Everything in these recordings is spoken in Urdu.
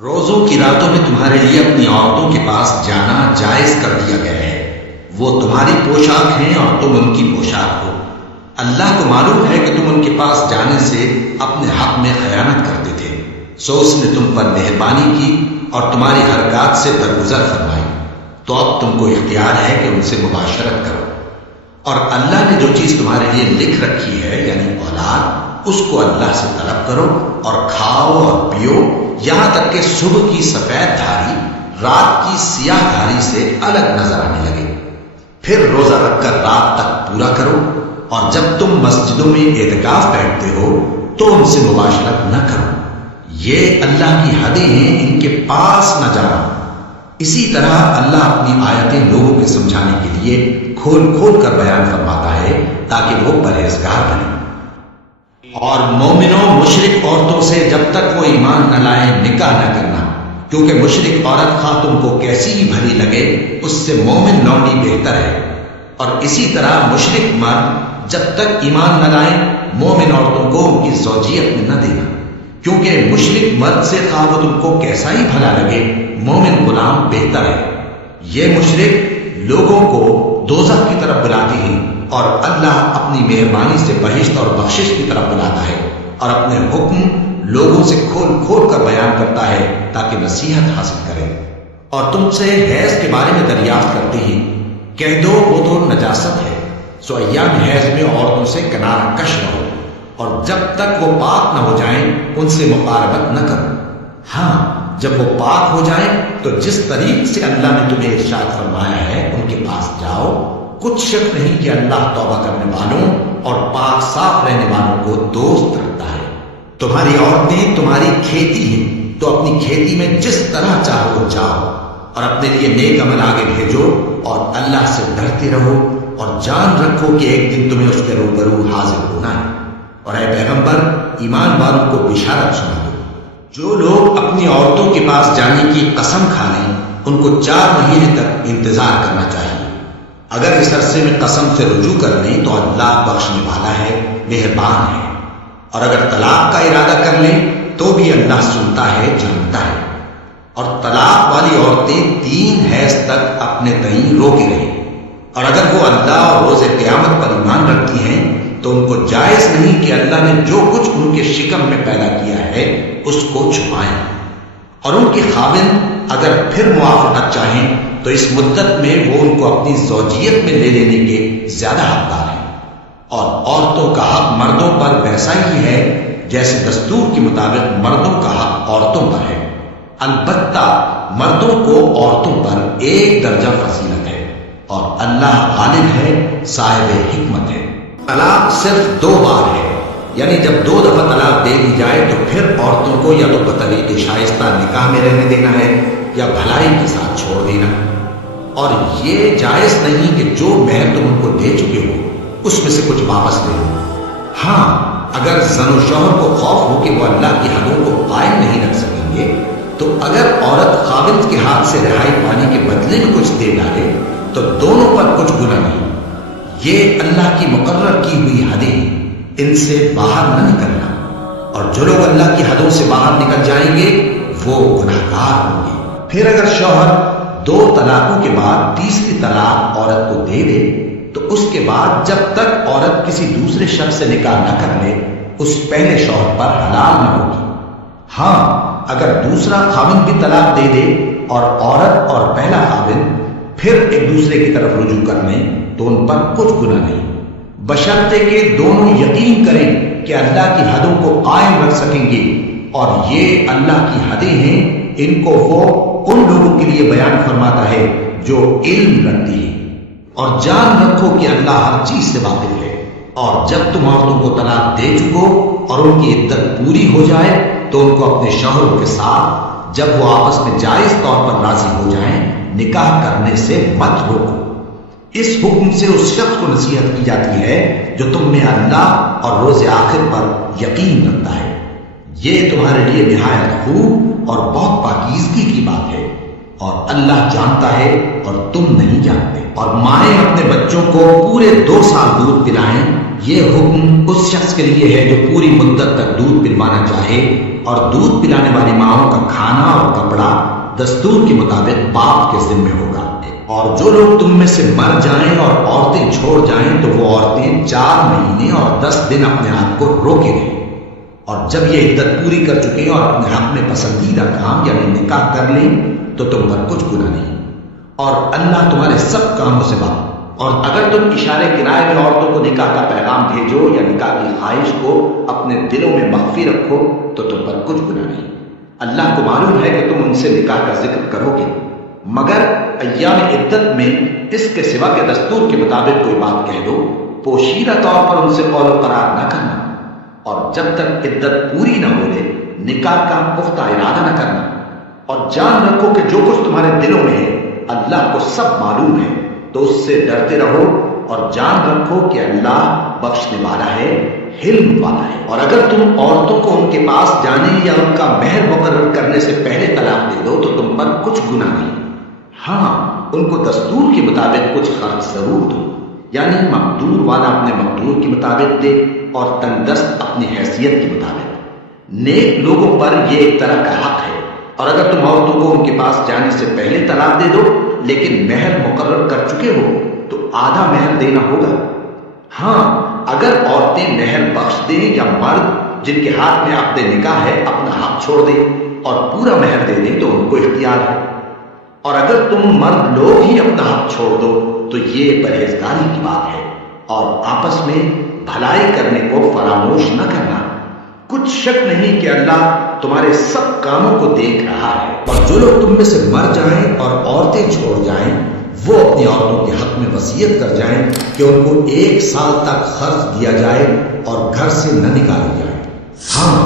روزوں کی راتوں میں تمہارے لیے اپنی عورتوں کے پاس جانا جائز کر دیا گیا ہے۔ وہ تمہاری پوشاک ہیں اور تم ان کی پوشاک ہو۔ اللہ کو معلوم ہے کہ تم ان کے پاس جانے سے اپنے حق میں خیانت کرتے تھے، سو اس نے تم پر مہربانی کی اور تمہاری حرکات سے درگزر فرمائی، تو اب تم کو اختیار ہے کہ ان سے مباشرت کرو۔ اور اللہ نے جو چیز تمہارے لیے لکھ رکھی ہے یعنی اولاد، اس کو اللہ سے طلب کرو اور کھاؤ اور پیو، یہاں تک کہ صبح کی سفید دھاری رات کی سیاہ دھاری سے الگ نظر آنے لگے۔ پھر روزہ رکھ کر رات تک پورا کرو، اور جب تم مسجدوں میں اعتکاف بیٹھتے ہو تو ان سے مباشرت نہ کرو، یہ اللہ کی حدیں ہیں، ان کے پاس نہ جانا۔ اسی طرح اللہ اپنی آیتیں لوگوں کے سمجھانے کے لیے کھول کھول کر بیان فرماتا ہے تاکہ وہ پرہیزگار بنیں۔ اور مومنوں، مشرک عورتوں سے جب تک وہ ایمان نہ لائیں نکاح نہ کرنا، کیونکہ مشرک عورت خواہ تم کو کیسی ہی بھلی لگے اس سے مومن لونڈی بہتر ہے۔ اور اسی طرح مشرک مرد جب تک ایمان نہ لائیں مومن عورتوں کو ان کی زوجیت میں نہ دینا، کیونکہ مشرک مرد سے خواہ وہ تم کو کیسا ہی بھلا لگے مومن غلام بہتر ہے۔ یہ مشرک لوگوں کو دوزخ کی طرف بلاتے ہیں، اور اللہ اپنی مہربانی سے بہشت اور بخشش کی طرف بلاتا ہے، اور اپنے حکم لوگوں سے کھول کھول کر بیان کرتا ہے تاکہ نصیحت حاصل کرے۔ اور تم سے حیض کے بارے میں دریافت کرتے ہیں، کہہ دو وہ تو نجاست ہے، سو ایام حیض میں عورتوں سے کنارہ کش رہو، اور جب تک وہ پاک نہ ہو جائیں ان سے مقاربت نہ کرو۔ ہاں، جب وہ پاک ہو جائیں تو جس طریق سے اللہ نے تمہیں ارشاد فرمایا ہے ان کے پاس جاؤ۔ کچھ شک نہیں کہ اللہ توبہ کرنے والوں اور پاک صاف رہنے والوں کو دوست رکھتا ہے۔ تمہاری عورتیں تمہاری کھیتی ہیں، تو اپنی کھیتی میں جس طرح چاہو جاؤ، اور اپنے لیے نیک عمل آگے بھیجو، اور اللہ سے ڈرتے رہو، اور جان رکھو کہ ایک دن تمہیں اس کے روبرو حاضر ہونا ہے۔ اور اے پیغمبر، ایمان والوں کو بشارت سنا دو، جو لوگ اپنی عورتوں کے پاس جانے کی قسم کھا لیں ان کو 4 مہینے تک انتظار کرنا چاہیے۔ اگر اس عرصے میں قسم سے رجوع کر لیں تو اللہ بخشنے والا ہے، مہربان ہے۔ اور اگر طلاق کا ارادہ کر لیں تو بھی اللہ سنتا ہے، جانتا ہے۔ اور طلاق والی عورتیں 3 حیض تک اپنے تئیں روکے رہیں، اور اگر وہ اللہ اور روز قیامت پر ایمان رکھتی ہیں تو ان کو جائز نہیں کہ اللہ نے جو کچھ ان کے شکم میں پیدا کیا ہے اس کو چھپائیں۔ اور ان کے خاوند اگر پھر موافقت چاہیں تو اس مدت میں وہ ان کو اپنی زوجیت میں لے لینے کے زیادہ حقدار ہیں۔ اور عورتوں کا حق مردوں پر ویسا ہی ہے جیسے دستور کے مطابق مردوں کا حق عورتوں پر ہے، البتہ مردوں کو عورتوں پر 1 درجہ فضیلت ہے، اور اللہ غالب ہے، صاحب حکمت ہے۔ طلاق صرف 2 بار ہے، یعنی جب 2 دفعہ طلاق دے دی جائے تو پھر عورتوں کو یا تو بطریق شائستہ نکاح میں رہنے دینا ہے یا بھلائی کے ساتھ چھوڑ دینا۔ اور یہ جائز نہیں کہ جو مہر تم ان کو دے چکے ہو اس میں سے کچھ واپس لے لو۔ ہاں، اگر زن و شوہر کو خوف ہو کہ وہ اللہ کی حدوں کو قائم نہیں رکھ سکیں گے تو اگر عورت خاوند کے ہاتھ سے رہائی پانے کے بدلے میں کچھ دے ڈالے تو دونوں پر کچھ گناہ نہیں۔ یہ اللہ کی مقرر کی ہوئی حدیں، ان سے باہر نہ نکلنا، اور جو لوگ اللہ کی حدوں سے باہر نکل جائیں گے وہ گناہگار ہوں گے۔ پھر اگر شوہر 2 طلاقوں کے بعد تیسری طلاق عورت کو دے دے تو اس کے بعد جب تک عورت کسی دوسرے شخص سے نکاح نہ کر لے اس پہلے شوہر پر حلال نہ ہوگی۔ ہاں، اگر دوسرا خاوند بھی طلاق دے دے اور عورت اور پہلا خاوند پھر ایک دوسرے کی طرف رجوع کر لیں تو ان پر کچھ گناہ نہیں، بشرطے کہ دونوں یقین کریں کہ اللہ کی حدوں کو قائم رکھ سکیں گے، اور یہ اللہ کی حدیں ہیں، ان کو وہ ان لوگوں کے لیے بیان فرماتا ہے جو علم رکھتی ہیں۔ اور جان رکھو کہ اللہ ہر چیز سے واقف ہے۔ اور جب تم عورتوں کو طلاق دے چکو اور ان کی عدت پوری ہو جائے تو ان کو اپنے شوہروں کے ساتھ جب وہ آپس میں جائز طور پر راضی ہو جائیں نکاح کرنے سے مت روکو۔ اس حکم سے اس شخص کو نصیحت کی جاتی ہے جو تم میں اللہ اور روز آخر پر یقین رکھتا ہے۔ یہ تمہارے لیے نہایت خوب اور بہت پاکیزگی کی بات ہے، اور اللہ جانتا ہے اور تم نہیں جانتے۔ اور مائیں اپنے بچوں کو پورے 2 سال دودھ پلائیں، یہ حکم اس شخص کے لیے ہے جو پوری مدت تک دودھ پلوانا چاہے، اور دودھ پلانے والی ماؤں کا کھانا اور دستور کے مطابق باپ کے ذمہ ہوگا۔ اور جو لوگ تم میں سے مر جائیں اور عورتیں چھوڑ جائیں تو وہ عورتیں 4 مہینے اور 10 دن اپنے آپ کو روکے رہیں، اور جب یہ عدت پوری کر چکیں اور اپنے حق میں پسندیدہ کام یعنی نکاح کر لیں تو تم پر کچھ گناہ نہیں، اور اللہ تمہارے سب کاموں سے واقف۔ اور اگر تم اشارے کرائے میں عورتوں کو نکاح کا پیغام بھیجو یا نکاح کی خواہش کو اپنے دلوں میں مخفی رکھو تو تم پر کچھ گناہ نہیں۔ اللہ کو معلوم ہے کہ تم ان سے نکاح کا ذکر کرو گے، مگر ایام عدت میں اس کے سوا کے دستور کے مطابق کوئی بات کہہ دو، پوشیدہ طور پر ان سے قول و قرار نہ کرنا، اور جب تک عدت پوری نہ ہو لے نکاح کا پختہ ارادہ نہ کرنا، اور جان رکھو کہ جو کچھ تمہارے دلوں میں ہے اللہ کو سب معلوم ہے، تو اس سے ڈرتے رہو اور جان رکھو کہ اللہ بخشنے والا ہے، حلم والا ہے۔ اور اگر تم عورتوں کو ان کے پاس جانے یا ان کا مہر مقرر کرنے سے پہلے طلاق دے دو تو تم پر کچھ گناہ نہیں، ہاں ان کو دستور کے مطابق کچھ خرچ ضرور دو، یعنی مقدور والا اپنے مقدور کے مطابق دے اور تنگ دست اپنی حیثیت کے مطابق۔ نیک لوگوں پر یہ ایک طرح کا حق ہے، اور اگر تم عورتوں کو ان کے پاس جانے سے پہلے طلاق دے دو لیکن مہر مقرر کر چکے ہو تو آدھا مہر دینا ہوگا۔ ہاں اگر عورتیں مہر بخش دیں یا مرد جن کے ہاتھ میں عقد نکاح ہے اپنا حق چھوڑ دیں اور پورا مہر دے دیں تو ان کو اختیار ہے، اور اگر تم مرد لوگ ہی اپنا حق چھوڑ دو تو یہ پرہیزگاری کی بات ہے، اور آپس میں بھلائی کرنے کو فراموش نہ کرنا۔ کچھ شک نہیں کہ اللہ تمہارے سب کاموں کو دیکھ رہا ہے۔ اور جو لوگ تم میں سے مر جائیں اور عورتیں چھوڑ جائیں وہ اپنی عورتوں کے حق میں وصیت کر جائیں کہ ان کو 1 سال تک خرچ دیا جائے اور گھر سے نہ نکالی جائے۔ ہاں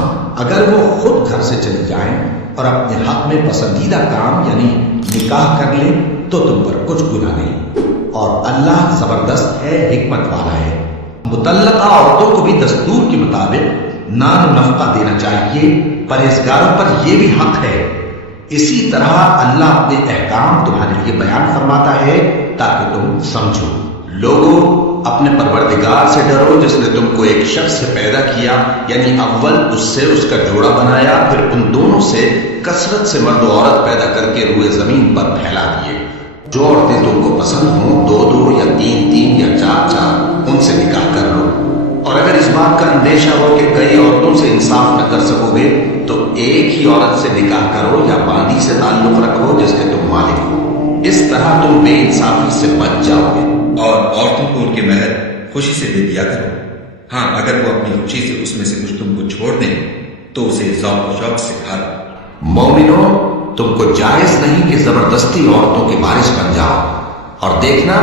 اگر وہ خود گھر سے چلی جائیں اور اپنے حق میں پسندیدہ کام یعنی نکاح کر لیں تو تم پر کچھ گناہ نہیں، اور اللہ زبردست ہے، حکمت والا ہے۔ مطلقہ عورتوں کو بھی دستور کے مطابق نان و نفقہ دینا چاہیے، پرہیزگاروں پر یہ بھی حق ہے۔ اسی طرح اللہ اپنے احکام تمہارے لیے بیان فرماتا ہے تاکہ تم سمجھو۔ لوگوں اپنے پروردگار سے ڈرو جس نے تم کو ایک شخص سے پیدا کیا، یعنی اول اس سے اس کا جوڑا بنایا، پھر ان دونوں سے کثرت سے مرد و عورت پیدا کر کے روئے زمین پر پھیلا دیے۔ جو عورتیں تم کو پسند ہوں 2 یا 3 یا 4 ان سے نکاح کر لو، اور اگر اس بات کا اندیشہ ہو کہ کئی عورتوں سے انصاف نہ کر سکو گے تو ایک ہی عورت سے نکاح کرو یا باندی سے تعلق رکھو جس کے تم مالک ہو، اس طرح تم بے انصافی سے بچ جاؤ گے۔ اور عورتوں کو ان کے مہر خوشی سے دے دیا کرو، ہاں اگر وہ اپنی خوشی سے اس میں سے کچھ تم کو چھوڑ دیں تو اسے ذوق و شوق سے کھا لو۔ مومنوں تم کو جائز نہیں کہ زبردستی عورتوں کے وارث بن جاؤ، اور دیکھنا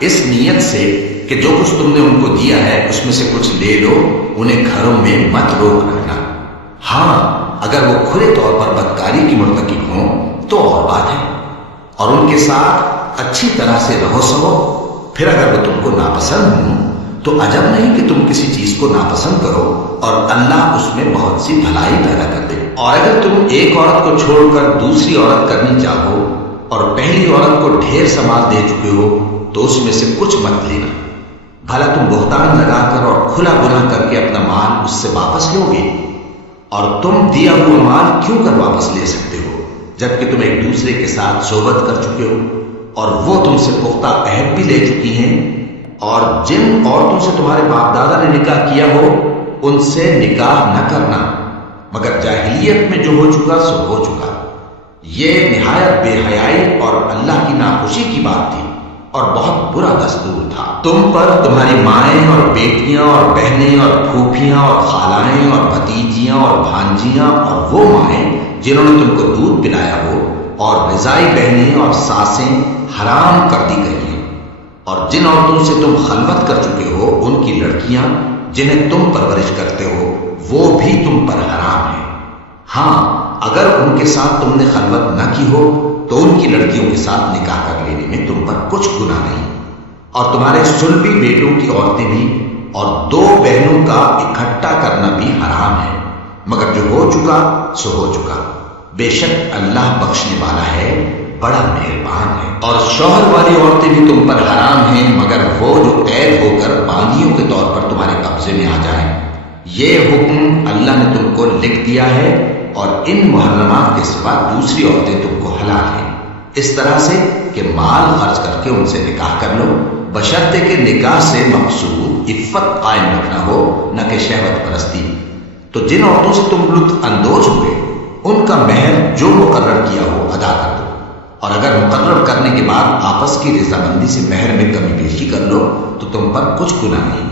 اس نیت سے کہ جو کچھ تم نے ان کو دیا ہے اس میں سے کچھ لے لو، انہیں گھروں میں مت روک رکھنا۔ ہاں اگر وہ کھلے طور پر بدکاری کی مرتکب ہوں تو اور بات ہے، اور ان کے ساتھ اچھی طرح سے رہو سہو۔ پھر اگر وہ تم کو ناپسند ہوں تو عجب نہیں کہ تم کسی چیز کو ناپسند کرو اور اللہ اس میں بہت سی بھلائی پیدا کر دے۔ اور اگر تم ایک عورت کو چھوڑ کر دوسری عورت کرنی چاہو اور پہلی عورت کو ڈھیر سمال دے چکے ہو تو اس میں سے کچھ مت لینا، بھلا تم بہتان لگا کر اور کھلا گناہ کر کے اپنا مال اس سے واپس لو گے؟ اور تم دیا ہوا مال کیوں کر واپس لے سکتے ہو جبکہ تم ایک دوسرے کے ساتھ صحبت کر چکے ہو اور وہ تم سے پختہ عہد بھی لے چکی ہیں؟ اور جن عورتوں سے تمہارے باپ دادا نے نکاح کیا ہو ان سے نکاح نہ کرنا مگر جاہلیت میں جو ہو چکا سو ہو چکا۔ یہ نہایت بے حیائی اور اللہ کی ناخوشی کی بات تھی اور بہت برا دستور تھا۔ تم پر تمہاری مائیں اور بیٹیاں اور بہنیں اور پھوپھیاں اور خالائیں اور بھتیجیاں اور بھانجیاں اور وہ مائیں جنہوں نے تم کو دودھ پلایا ہو اور رضائی بہنیں اور ساسیں حرام کر دی گئی ہیں، اور جن عورتوں سے تم خلوت کر چکے ہو ان کی لڑکیاں جنہیں تم پرورش کرتے ہو وہ بھی تم پر حرام ہیں۔ ہاں اگر ان کے ساتھ تم نے خلوت نہ کی ہو تو ان کی لڑکیوں کے ساتھ نکاح کر لینے میں تم پر کچھ گناہ نہیں، اور تمہارے صلبی بیٹوں کی عورتیں بھی اور 2 بہنوں کا اکٹھا کرنا بھی حرام ہے، مگر جو ہو چکا سو ہو چکا۔ بے شک اللہ بخشنے والا ہے، بڑا مہربان ہے۔ اور شوہر والی عورتیں بھی تم پر حرام ہیں مگر وہ جو قید ہو کر باندیوں کے طور پر تمہارے قبضے میں آ جائیں۔ یہ حکم اللہ نے تم کو لکھ دیا ہے اور ان محرمات کے سوا دوسری عورتیں تم کو حلال ہیں، اس طرح سے کہ مال خرچ کر کے ان سے نکاح کر لو، بشرطے کہ نکاح سے مقصود عفت قائم رکھنا ہو، نہ کہ شہوت پرستی۔ تو جن عورتوں سے تم لطف اندوز ہوئے ان کا مہر جو مقرر کیا ہو ادا کر دو، اور اگر مقرر کرنے کے بعد آپس کی رضامندی سے مہر میں کمی بیشی کر لو تو تم پر کچھ گناہ نہیں۔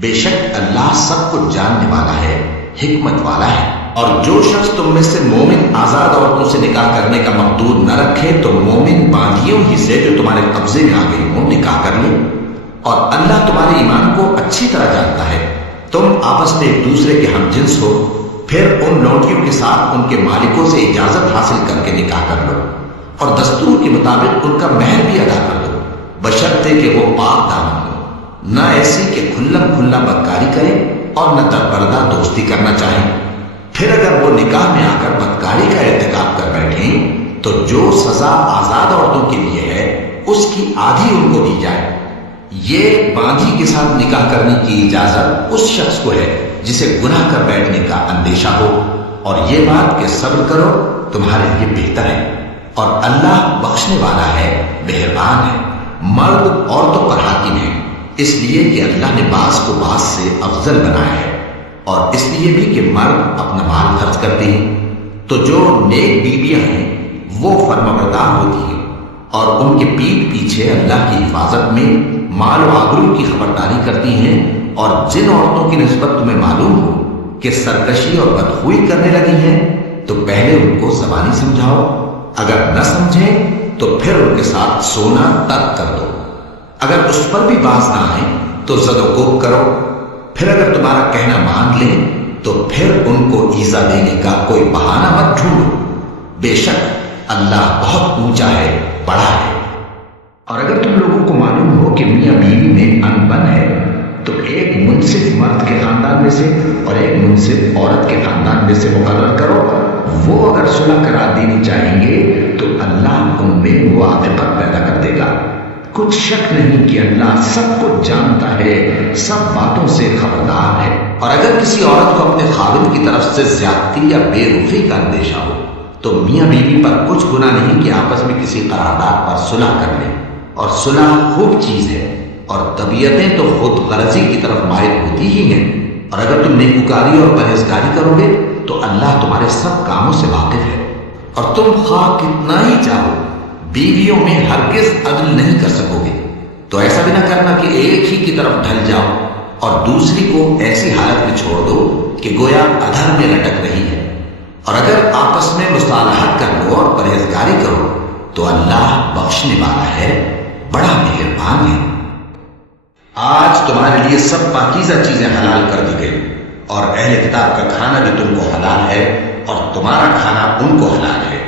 بے شک اللہ سب کچھ جاننے والا ہے، حکمت والا ہے۔ اور جو شخص تم میں سے مومن آزاد عورتوں سے نکاح کرنے کا مقدور نہ رکھے تو مومن باندھیوں ہی سے جو تمہارے قبضے میں آ گئی ہوں نکاح کر لے، اور اللہ تمہارے ایمان کو اچھی طرح جانتا ہے۔ تم آپس میں ایک دوسرے کے ہم جنس ہو، پھر ان لوٹیوں کے ساتھ ان کے مالکوں سے اجازت حاصل کر کے نکاح کر لو، اور دستور کے مطابق ان کا مہر بھی ادا کر دو، بشرطے کہ وہ پاک دامن ہو، نہ ایسی کہ کھلم کھلا بدکاری کرے اور نہ درپردہ دوستی کرنا چاہیں۔ پھر اگر وہ نکاح میں آ کر بدکاری کا ارتکاب کر بیٹھیں تو جو سزا آزاد عورتوں کے لیے ہے اس کی آدھی ان کو دی جائے۔ یہ باندھی کے ساتھ نکاح کرنے کی اجازت اس شخص کو ہے جسے گناہ کر بیٹھنے کا اندیشہ ہو، اور یہ بات کہ صبر کرو تمہارے لیے بہتر ہے، اور اللہ بخشنے والا ہے، مہربان ہے۔ مرد عورتوں پر حاکم ہے، اس لیے کہ اللہ نے بعض کو بعض سے افضل بنایا ہے، اور اس لیے بھی کہ مرد اپنا مال خرچ کرتے ہیں۔ تو جو نیک بیویاں ہیں وہ فرمانبردار ہوتی ہیں، اور ان کے پیٹ پیچھے اللہ کی حفاظت میں مال و آبرو کی خبرداری کرتی ہیں، اور جن عورتوں کی نسبت تمہیں معلوم ہو کہ سرکشی اور بدخوئی کرنے لگی ہیں تو پہلے ان کو زبانی سمجھاؤ، اگر نہ سمجھیں تو پھر ان کے ساتھ سونا ترک کر دو۔ اگر اس پر بھی باز نہ آئیں تو زد و کوب کرو، پھر اگر تمہارا کہنا مان لیں تو پھر ان کو ایذا دینے کا کوئی بہانہ مت ڈھونڈو، بے شک اللہ بہت اونچا ہے، بڑا ہے۔ اور اگر تم لوگوں کو معلوم ہو کہ میاں بیوی میں انبن ہے تو ایک منصف مرد کے خاندان میں سے اور ایک منصف عورت کے خاندان میں سے مقرر کرو، وہ اگر صلح کرا دینی چاہیں گے تو اللہ ان میں موافقت پیدا کر دے گا۔ کچھ شک نہیں کہ اللہ سب کچھ جانتا ہے، سب باتوں سے خبردار ہے۔ اور اگر کسی عورت کو اپنے خاوند کی طرف سے زیادتی یا بے رخی کا اندیشہ ہو تو میاں بیوی پر کچھ گناہ نہیں کہ آپس میں کسی قرارداد پر صلح کر لیں، اور صلح خوب چیز ہے، اور طبیعتیں تو خود غرضی کی طرف مائل ہوتی ہی ہیں۔ اور اگر تم نیکوکاری اور پرہیزگاری کرو گے تو اللہ تمہارے سب کاموں سے واقف ہے، اور تم خواہ کتنا ہی چاہو بیویوں میں ہرگز عدل نہیں کر سکو گے۔ تو ایسا بھی نہ کرنا کہ ایک ہی کی طرف ڈھل جاؤ اور دوسری کو ایسی حالت میں چھوڑ دو کہ گویا ادھر میں لٹک رہی ہے۔ اور اگر آپس میں مصالحت کر لو اور پرہیزگاری کرو تو اللہ بخشنے والا ہے، بڑا مہربان ہے۔ آج تمہارے لیے سب پاکیزہ چیزیں حلال کر دی گئی، اور اہل کتاب کا کھانا بھی تم کو حلال ہے اور تمہارا کھانا ان کو حلال ہے،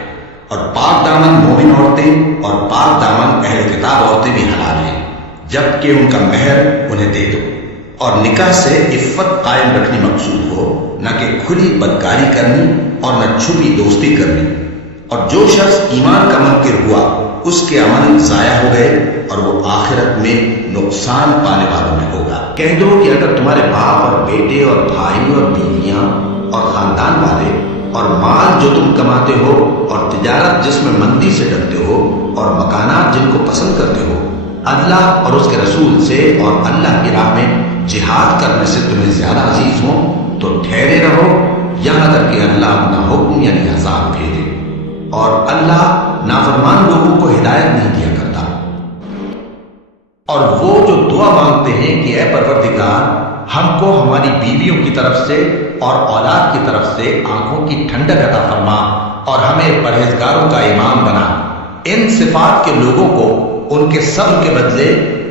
اور پاک دامن مومن عورتیں اور پاک دامن اہل کتاب عورتیں بھی حلال ہیں، جبکہ ان کا مہر انہیں دے دو۔ اور نکاح سے عفت قائم رکھنی مقصود ہو، نہ کہ کھلی بدکاری کرنی اور نہ چھپی دوستی کرنی۔ اور جو شخص ایمان کا منکر ہوا اس کے عمل ضائع ہو گئے اور وہ آخرت میں نقصان پانے والوں میں ہوگا۔ کہہ دو کہ اگر تمہارے باپ اور بیٹے اور بھائی اور بیویاں اور خاندان والے اور مال جو تم کماتے ہو اور تجارت جس میں مندی سے ڈرتے ہو اور مکانات جن کو پسند کرتے ہو اللہ اور اس کے رسول سے اور اللہ کی راہ میں جہاد کرنے سے تمہیں زیادہ عزیز ہوں تو ٹھہرے رہو یہاں تک کہ اللہ اپنا حکم یعنی عذاب بھیجے، اور اللہ نافرمان لوگوں کو ہدایت نہیں دیا کرتا۔ اور وہ جو دعا مانگتے ہیں کہ اے پروردگار ہم کو ہماری بیویوں کی طرف سے اور اولاد کی طرف سے آنکھوں کی ٹھنڈک عطا فرما اور ہمیں پرہیزگاروں کا امام بنا، ان صفات کے لوگوں کو ان کے صبر کے بدلے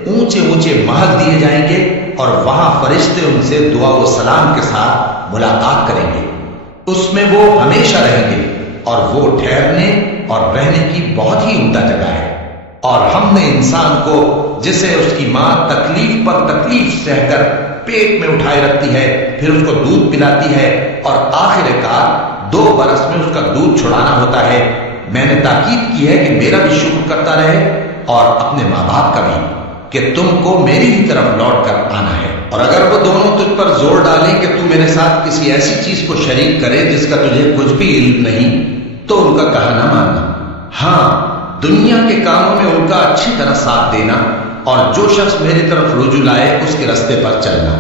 اونچے اونچے محل دیے جائیں گے، اور وہاں فرشتے ان سے دعا و سلام کے ساتھ ملاقات کریں گے، اس میں وہ ہمیشہ رہیں گے، اور وہ ٹھہرنے اور رہنے کی بہت ہی عمدہ جگہ ہے۔ اور ہم نے انسان کو جسے اس کی ماں تکلیف پر تکلیف سہ کر پیٹ میں اٹھائے رکھتی ہے، پھر اس کو دودھ پلاتی ہے، اور آخر کار 2 برس میں اس کا دودھ چھڑانا ہوتا ہے، میں نے تاکید کی ہے کہ میرا بھی شکر کرتا رہے اور اپنے ماں باپ کا بھی۔ کہ تم کو میری ہی طرف لوٹ کر آنا ہے، اور اگر وہ دونوں تجھ پر زور ڈالیں کہ تو میرے ساتھ کسی ایسی چیز کو شریک کرے جس کا تجھے کچھ بھی علم نہیں، تو ان کا کہا نہ ماننا۔ ہاں، دنیا کے کاموں میں ان کا اچھی طرح ساتھ دینا، اور جو شخص میری طرف رجوع لائے اس کے راستے پر چلنا۔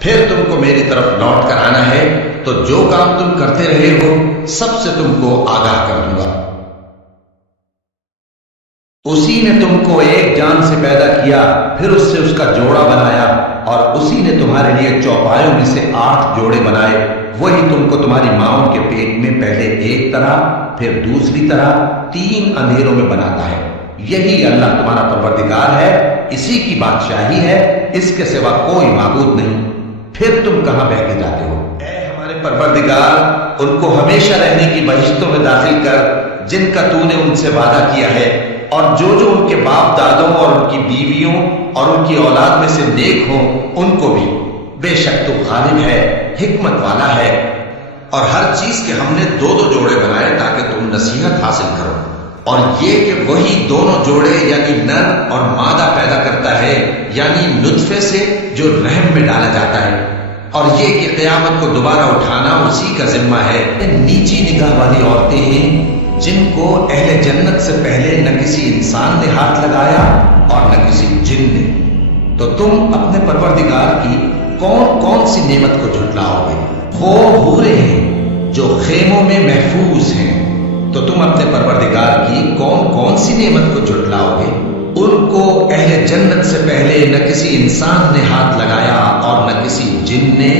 پھر تم کو میری طرف لوٹ کر آنا ہے، تو جو کام تم کرتے رہے ہو سب سے تم کو آگاہ کر دوں گا۔ اسی نے تم کو ایک جان سے پیدا کیا، پھر اس سے اس کا جوڑا بنایا، اور اسی نے تمہارے لیے چوپایوں میں سے 8 جوڑے بنائے۔ وہی تم کو تمہاری ماؤں کے پیٹ میں پہلے ایک طرح پھر دوسری طرح 3 اندھیروں میں بناتا ہے۔ یہی اللہ تمہارا پروردگار ہے، اسی کی بادشاہی ہے، اس کے سوا کوئی معبود نہیں۔ پھر تم کہاں بہہ کے جاتے ہو؟ اے ہمارے پروردگار، ان کو ہمیشہ رہنے کی بہشتوں میں داخل کر جن کا تو نے ان سے وعدہ کیا ہے، اور جو ان کے باپ دادوں اور ان کی بیویوں اور ان کی اولاد میں سے نیک ہوں ان کو بھی۔ بے شک تو غالب ہے، حکمت والا ہے۔ اور ہر چیز کے ہم نے 2 جوڑے بنائے تاکہ تم نصیحت حاصل کرو، اور یہ کہ وہی دونوں جوڑے یعنی نر اور مادہ پیدا کرتا ہے، یعنی نطفے سے جو رحم میں ڈالا جاتا ہے، اور یہ کہ قیامت کو دوبارہ اٹھانا اسی کا ذمہ ہے۔ نیچی نگاہ والی عورتیں ہیں جن کو اہل جنت سے پہلے نہ کسی انسان نے ہاتھ لگایا اور نہ کسی جن نے، تو تم اپنے پروردگار کی کون کون سی نعمت کو جھٹلاؤ گے؟ وہ حوریں ہیں جو خیموں میں محفوظ ہیں، تو تم اپنے پروردگار کی کون کون سی نعمت کو جھٹلاؤ گے؟ ان کو اہل جنت سے پہلے نہ کسی انسان نے ہاتھ لگایا اور نہ کسی جن نے،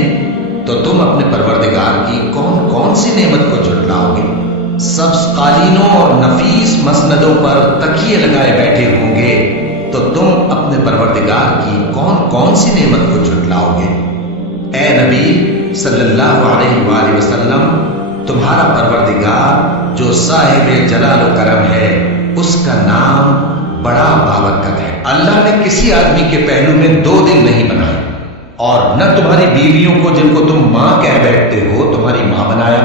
تو تم اپنے پروردگار کی کون کون سی نعمت کو جھٹلاؤ گے؟ سبز قالینوں اور نفیس مسندوں پر تکیے لگائے بیٹھے ہوں گے، تو تم اپنے پروردگار کی کون کون سی نعمت کو جھٹلاؤ گے؟ اے نبی صلی اللہ علیہ وآلہ وسلم، تمہارا پروردگار جو صاحب جلال و کرم ہے، اس کا نام بڑا بابرکت ہے۔ اللہ نے کسی آدمی کے پہلو میں 2 دل نہیں بنائے، اور نہ تمہاری بیویوں کو جن کو تم ماں کہہ بیٹھتے ہو تمہاری ماں بنایا،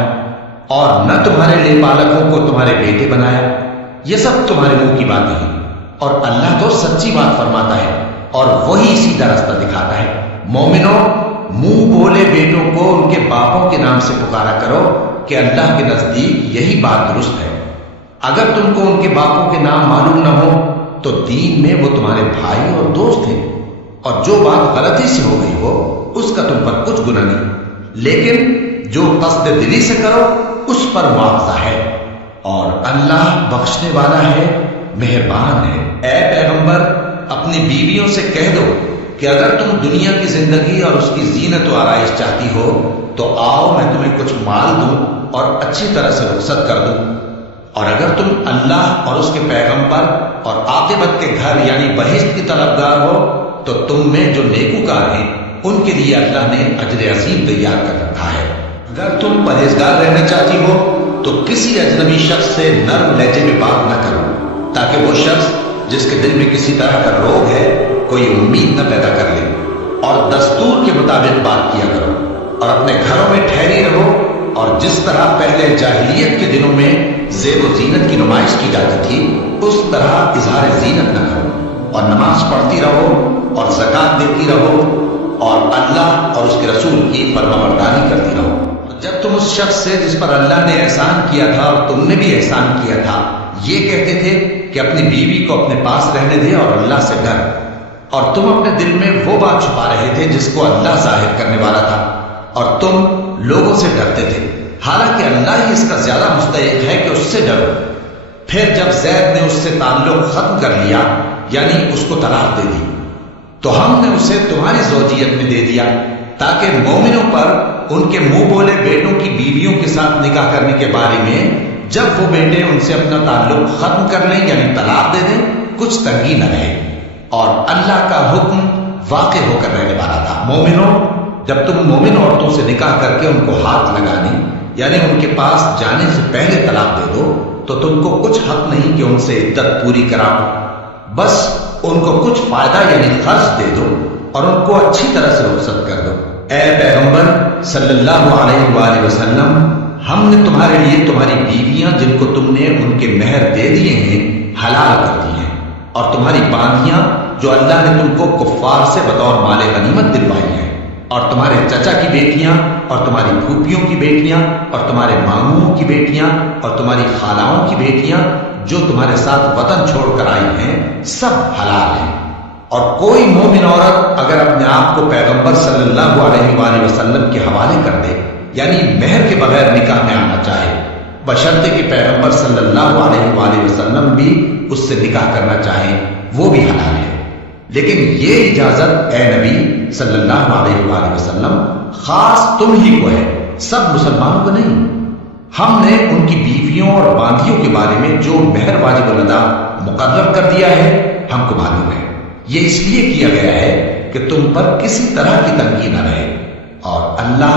اور نہ تمہارے لے پالکوں کو تمہارے بیٹے بنایا۔ یہ سب تمہارے منہ کی باتیں ہیں، اور اللہ تو سچی بات فرماتا ہے اور وہی سیدھا راستہ دکھاتا ہے۔ مومنوں، منہ بولے بیٹوں کو ان کے باپوں کے نام سے پکارا کرو کہ اللہ کے نزدیک یہی بات درست ہے۔ اگر تم کو ان کے باپوں کے نام معلوم نہ ہو تو دین میں وہ تمہارے بھائی اور دوست ہیں، اور جو بات غلطی سے ہو گئی ہو اس کا تم پر کچھ گناہ نہیں، لیکن جو قصد دلی سے کرو اس پر معاوضہ ہے، اور اللہ بخشنے والا ہے، مہربان ہے۔ اے پیغمبر، اپنی بیویوں سے کہہ دو کہ اگر تم دنیا کی زندگی اور اس کی زینت و آرائش چاہتی ہو تو آؤ میں تمہیں کچھ مال دوں اور اچھی طرح سے رخصت کر دوں، اور اگر تم اللہ اور اس کے پیغمبر اور عاقبت کے گھر یعنی بہشت کی طلبگار ہو تو تم میں جو نیکوکار ہیں ان کے لیے اللہ نے اجر عظیم تیار کر رکھا ہے۔ اگر تم پرہیزگار رہنا چاہتی ہو تو کسی اجنبی شخص سے نرم لہجے میں بات نہ کرو، تاکہ وہ شخص جس کے دل میں کسی طرح کا روگ ہے کوئی امید نہ پیدا کر لے، اور دستور کے مطابق بات کیا کرو، اور اپنے گھروں میں ٹھہری رہو، اور جس طرح پہلے جاہلیت کے دنوں میں زیب و زینت کی نمائش کی جاتی تھی اس طرح اظہار زینت نہ کرو، اور نماز پڑھتی رہو اور زکوٰۃ دیتی رہو، اور اللہ اور اس کے رسول کی فرمانبرداری کرتی رہو۔ جب تم اس شخص سے جس پر اللہ نے احسان کیا تھا اور تم نے بھی احسان کیا تھا یہ کہتے تھے کہ اپنی بیوی کو اپنے پاس رہنے دے اور اللہ سے ڈر، اور تم اپنے دل میں وہ بات چھپا رہے تھے جس کو اللہ ظاہر کرنے والا تھا، اور تم لوگوں سے ڈرتے تھے، حالانکہ اللہ ہی اس کا زیادہ مستحق ہے کہ اس سے ڈرو۔ پھر جب زید نے اس سے تعلق ختم کر لیا یعنی اس کو طلاق دے دی تو ہم نے اسے تمہاری زوجیت میں دے دیا تاکہ مومنوں پر ان کے منہ بولے بیٹوں کی بیویوں کے ساتھ نکاح کرنے کے بارے میں جب وہ بیٹے ان سے اپنا تعلق ختم کر لیں یعنی طلاق دے دیں کچھ تنگی نہ رہے، اور اللہ کا حکم واقع ہو کر رہنے والا تھا۔ مومنوں، جب تم مومن عورتوں سے نکاح کر کے ان کو ہاتھ لگانے یعنی ان کے پاس جانے سے پہلے طلاق دے دو تو تم کو کچھ حق نہیں کہ ان سے عدت پوری کراؤ، بس ان کو کچھ فائدہ یعنی قرض دے دو اور ان کو اچھی طرح سے رخصت کر دو۔ اے پیغمبر صلی اللہ علیہ وآلہ وسلم، ہم نے تمہارے لیے تمہاری بیویاں جن کو تم نے ان کے مہر دے دیے ہیں حلال کر دی ہیں، اور تمہاری باندیاں جو اللہ نے تم کو کفار سے بطور مال غنیمت دلوائی ہے، اور تمہارے چچا کی بیٹیاں اور تمہاری پھوپھیوں کی بیٹیاں اور تمہارے ماموں کی بیٹیاں اور تمہاری خالاؤں کی بیٹیاں جو تمہارے ساتھ وطن چھوڑ کر آئی ہیں، سب حلال ہیں۔ اور کوئی مومن عورت اگر اپنے آپ کو پیغمبر صلی اللہ علیہ وآلہ وسلم کے حوالے کر دے، یعنی مہر کے بغیر نکاح میں آنا چاہے، بشرطے کہ پیغمبر صلی اللہ علیہ وآلہ وسلم بھی اس سے نکاح کرنا چاہے، وہ بھی حلال ہے۔ لیکن یہ اجازت اے نبی صلی اللہ علیہ وآلہ وسلم خاص تم ہی کو ہے، سب مسلمانوں کو نہیں۔ ہم نے ان کی بیویوں اور باندھیوں کے بارے میں جو مہر واجب الادا مقرر کر دیا ہے ہم کو معلوم ہے۔ یہ اس لیے کیا گیا ہے کہ تم پر کسی طرح کی تنگی نہ رہے، اور اللہ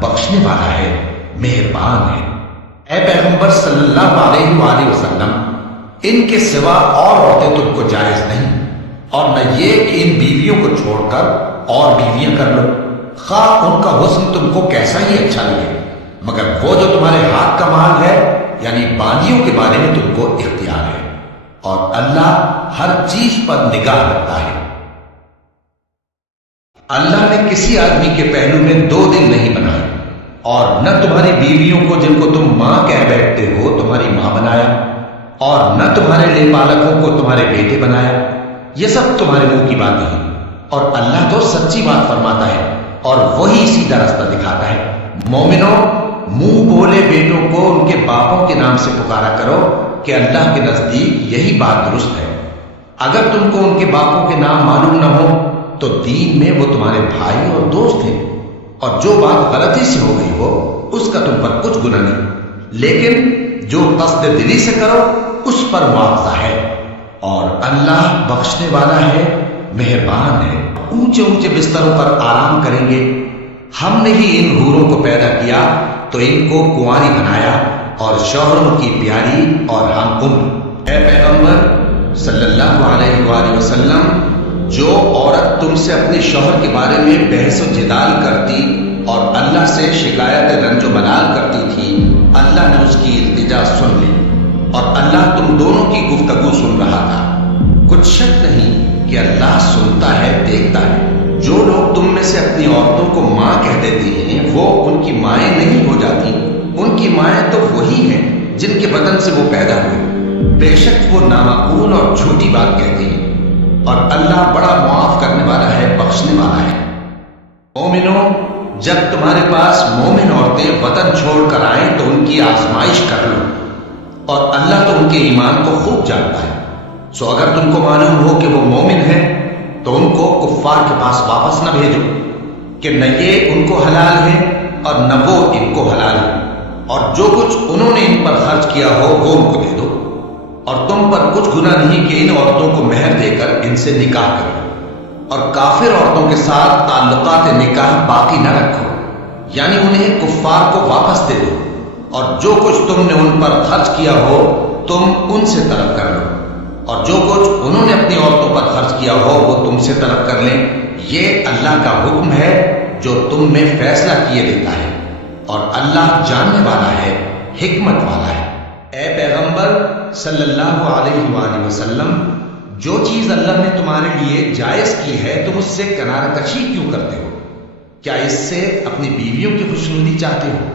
بخشنے والا ہے، مہربان ہے۔ اے پیغمبر صلی اللہ علیہ وآلہ وسلم، ان کے سوا اور عورتیں تم کو جائز نہیں، اور نہ یہ کہ ان بیویوں کو چھوڑ کر اور بیویاں کر لو، خواہ ان کا حسن تم کو کیسا ہی اچھا لگے، مگر وہ جو تمہارے ہاتھ کا مال ہے یعنی باندیوں کے بارے میں تم کو اختیار ہے، اور اللہ ہر چیز پر نگاہ رکھتا ہے۔ اللہ نے کسی آدمی کے پہلو میں 2 دل نہیں بنائے، اور نہ تمہاری بیویوں کو جن کو تم ماں کہہ بیٹھتے ہو تمہاری ماں بنایا، اور نہ تمہارے لے پالکوں کو تمہارے بیٹے بنایا۔ یہ سب تمہارے منہ کی بات نہیں، اور اللہ تو سچی بات فرماتا ہے اور وہی سیدھا راستہ دکھاتا ہے۔ مومنوں، منہ بولے بیٹوں کو ان کے باپوں کے نام سے پکارا کرو کہ اللہ کے نزدیک یہی بات درست ہے۔ اگر تم کو ان کے باپوں کے نام معلوم نہ ہو تو دین میں وہ تمہارے بھائی اور دوست ہیں، اور جو بات غلطی سے ہو گئی ہو اس کا تم پر کچھ گناہ نہیں، لیکن جو قصد دلی سے کرو اس پر معاوضہ ہے، اور اللہ بخشنے والا ہے، مہربان ہے۔ اونچے اونچے بستروں پر آرام کریں گے۔ ہم نے ہی ان حوروں کو پیدا کیا تو ان کو کنواری بنایا، اور شوہروں کی پیاری اور ہم عمر۔ اے پیغمبر صلی اللہ علیہ وآلہ وسلم، جو عورت تم سے اپنے شوہر کے بارے میں بحث و جدال کرتی اور اللہ سے شکایت رنج و ملال کرتی تھی، اللہ نے اس کی التجا سن لی، اور اللہ تم دونوں کی گفتگو سن رہا تھا۔ کچھ شک نہیں کہ اللہ سنتا ہے، دیکھتا ہے۔ جو لوگ تم میں سے اپنی عورتوں کو ماں کہہ دیتے ہیں وہ ان کی مائیں نہیں ہو جاتی، ان کی مائیں تو وہی ہیں جن کے بدن سے وہ پیدا ہوئے۔ بے شک وہ نامعقول اور جھوٹی بات کہتے ہیں، اور اللہ بڑا معاف کرنے والا ہے، بخشنے والا ہے۔ مومنوں، جب تمہارے پاس مومن عورتیں وطن چھوڑ کر آئیں تو ان کی آزمائش کر لو، اور اللہ تو ان کے ایمان کو خوب جانتا ہے۔ سو اگر تم کو معلوم ہو کہ وہ مومن ہے تو ان کو کفار کے پاس واپس نہ بھیجو، کہ نہ یہ ان کو حلال ہے اور نہ وہ ان کو حلال ہے، اور جو کچھ انہوں نے ان پر خرچ کیا ہو وہ ان کو دے دو، اور تم پر کچھ گناہ نہیں کہ ان عورتوں کو مہر دے کر ان سے نکاح کرو، اور کافر عورتوں کے ساتھ تعلقات نکاح باقی نہ رکھو، یعنی انہیں کفار کو واپس دے دو، اور جو کچھ تم نے ان پر خرچ کیا ہو تم ان سے طلب کر لو، اور جو کچھ انہوں نے اپنی عورتوں پر خرچ کیا ہو وہ تم سے طلب کر لیں۔ یہ اللہ کا حکم ہے جو تم میں فیصلہ کیے دیتا ہے، اور اللہ جاننے والا ہے، حکمت والا ہے۔ اے پیغمبر صلی اللہ علیہ وآلہ وسلم، جو چیز اللہ نے تمہارے لیے جائز کی ہے تم اس سے کنارہ کشی کیوں کرتے ہو؟ کیا اس سے اپنی بیویوں کی خوشنودی چاہتے ہو؟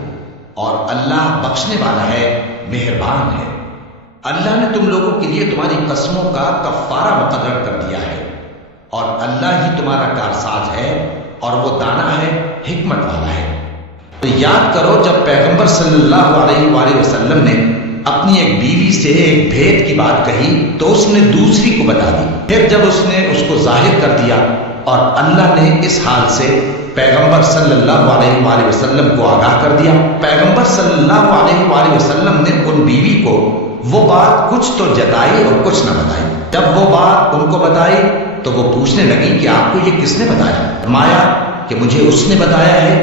اور اللہ بخشنے والا ہے، مہربان ہے۔ اللہ نے تم لوگوں کے لیے تمہاری قسموں کا کفارہ مقرر کر دیا ہے، اور اللہ ہی تمہارا کارساز ہے، اور وہ دانا ہے، حکمت والا ہے۔ تو یاد کرو جب پیغمبر صلی اللہ علیہ وآلہ وسلم نے اپنی ایک بیوی سے ایک بھید کی بات کہی تو اس نے دوسری کو بتا دی، پھر جب اس نے اس کو ظاہر کر دیا، اور اللہ نے اس حال سے پیغمبر صلی اللہ علیہ وآلہ وسلم کو آگاہ کر دیا۔ پیغمبر صلی اللہ علیہ وآلہ وسلم نے ان بیوی کو وہ بات کچھ تو جتائی اور کچھ نہ بتائی۔ جب وہ بات ان کو بتائی تو وہ پوچھنے لگی کہ آپ کو یہ کس نے بتایا؟ فرمایا کہ مجھے اس نے بتایا ہے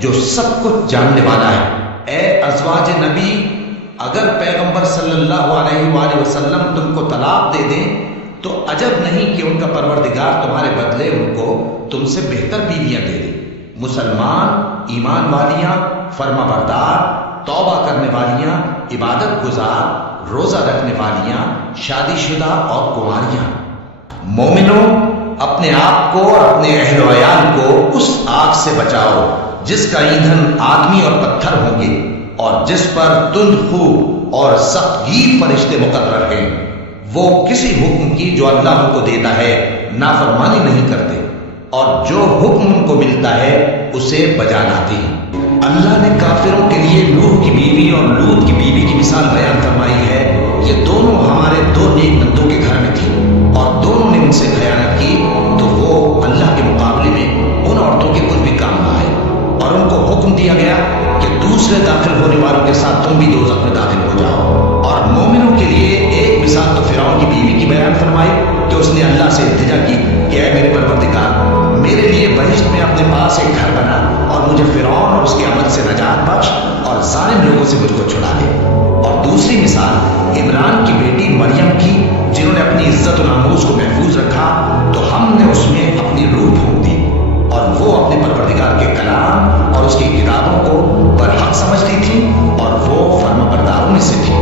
جو سب کچھ جاننے والا ہے۔ اے ازواج نبی، اگر پیغمبر صلی اللہ علیہ وآلہ وسلم تم کو طلاق دے دیں تو عجب نہیں کہ ان کا پروردگار تمہارے بدلے ان کو تم سے بہتر بیویاں دے دے، مسلمان، ایمان والیاں، فرما بردار، توبہ کرنے والیاں، عبادت گزار، روزہ رکھنے والیاں، شادی شدہ اور کنواریاں۔ مومنوں، اپنے آپ کو اور اپنے اہل و عیال کو اس آگ سے بچاؤ جس کا ایندھن آدمی اور پتھر ہوں گے، اور جس پر تند خو اور سخت گیر فرشتے مقرر ہیں۔ وہ کسی حکم کی جو اللہ ان کو دیتا ہے نافرمانی نہیں کرتے، اور جو حکم ان کو ملتا ہے اسے بجا لاتے ہیں۔ اللہ نے کافروں کے لیے نوح کی بیوی اور لوط کی بیوی کی مثال بیان فرمائی ہے۔ یہ دونوں ہمارے دو نیک بندوں کے گھر میں تھی، اور دونوں نے ان سے خیانت کی، تو وہ اللہ کے مقابلے میں ان عورتوں کے کچھ بھی کام نہ آئے، اور ان کو حکم دیا گیا کہ دوسرے داخل ہونے والوں کے ساتھ تم بھی دوزخ میں داخل ہو جاؤ۔ اور مومنوں کے لیے ایک مثال تو فرعون کی بیوی کی بیان فرمائی کہ اس نے اللہ سے التجا کی کہ اے میرے پروردگار، میرے لیے بہشت میں اپنے پاس ایک گھر بنا، اور مجھے فرعون اور اس کے عمل سے نجات بخش، اور ظالم لوگوں سے مجھ کو چھڑا دے۔ اور دوسری مثال عمران کی بیٹی مریم کی، جنہوں نے اپنی عزت و ناموس کو محفوظ رکھا، تو ہم نے اس میں اپنی روح پھونک دی، اور وہ اپنے پروردگار کے کلام اور اس کی کتابوں کو برحق سمجھتی تھی، اور وہ فرما برداروں میں سے تھی۔